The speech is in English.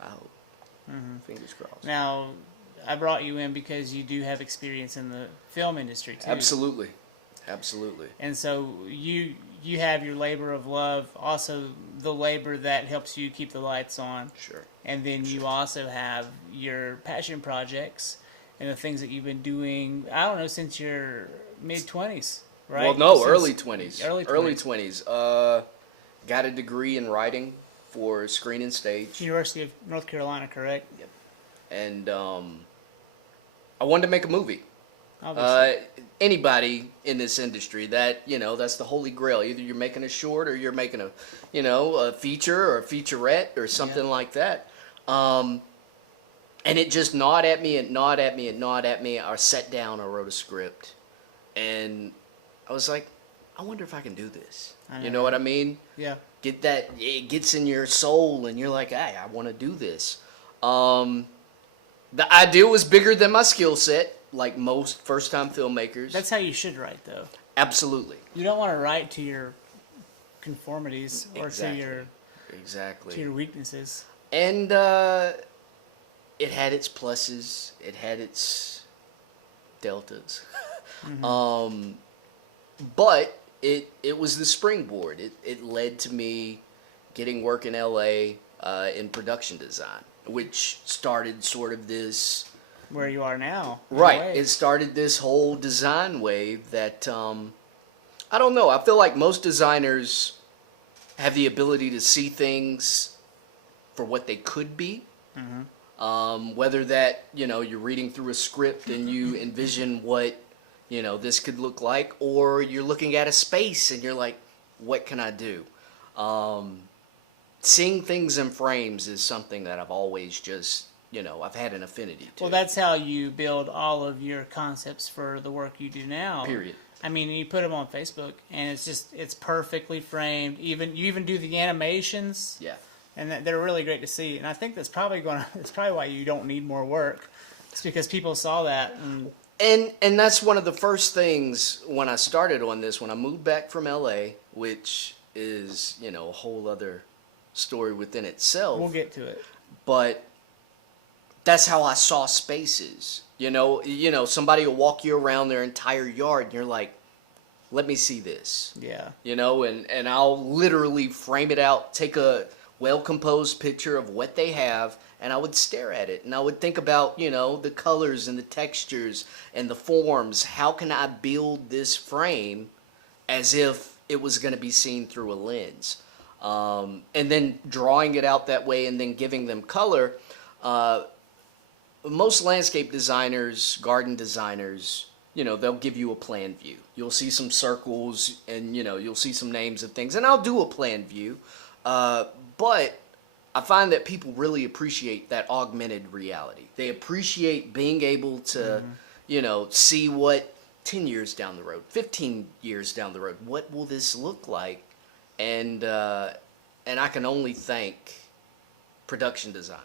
I hope. Fingers crossed. Now, I brought you in because you do have experience in the film industry too. Absolutely. Absolutely. And so you have your labor of love, also the labor that helps you keep the lights on. Sure. And then you also have your passion projects and the things that you've been doing, I don't know, since your mid-20s, right? Well, no, Since early 20s. Early 20s. Early 20s. Got a degree in writing for screen and stage. University of North Carolina, correct? Yep. And I wanted to make a movie. Obviously. Anybody in this industry, that, that's the holy grail. Either you're making a short or you're making a feature or a featurette or something like that. And it just gnawed at me and gnawed at me and gnawed at me. I sat down, I wrote a script, and I was like, I wonder if I can do this. You know what I mean? Yeah. It gets in your soul, and you're like, hey, I want to do this. The idea was bigger than my skill set, like most first-time filmmakers. That's how you should write, though. Absolutely. You don't want to write to your conformities or Exactly. to your weaknesses. And it had its pluses, it had its deltas. But it was the springboard. It led to me getting work in LA in production design, which started sort of this... Where you are now. Right. It started this whole design wave that, I don't know, I feel like most designers have the ability to see things for what they could be. Whether that, you're reading through a script and you envision what, this could look like, or you're looking at a space and you're like, what can I do? Seeing things in frames is something that I've always just, I've had an affinity to. Well, that's how you build all of your concepts for the work you do now. Period. I mean, you put them on Facebook, and it's perfectly framed. You even do the animations. Yeah. And they're really great to see. And I think that's probably it's probably why you don't need more work. It's because people saw that. And that's one of the first things when I started on this, when I moved back from LA, which is, a whole other story within itself. We'll get to it. But that's how I saw spaces. Somebody will walk you around their entire yard and you're like, let me see this. Yeah. And I'll literally frame it out, take a well-composed picture of what they have, and I would stare at it. And I would think about, the colors and the textures and the forms. How can I build this frame as if it was going to be seen through a lens? And then drawing it out that way and then giving them color. Most landscape designers, garden designers, they'll give you a plan view. You'll see some circles and, you'll see some names of things. And I'll do a plan view. But I find that people really appreciate that augmented reality. They appreciate being able to, see what 10 years down the road, 15 years down the road, what will this look like? And I can only thank production design.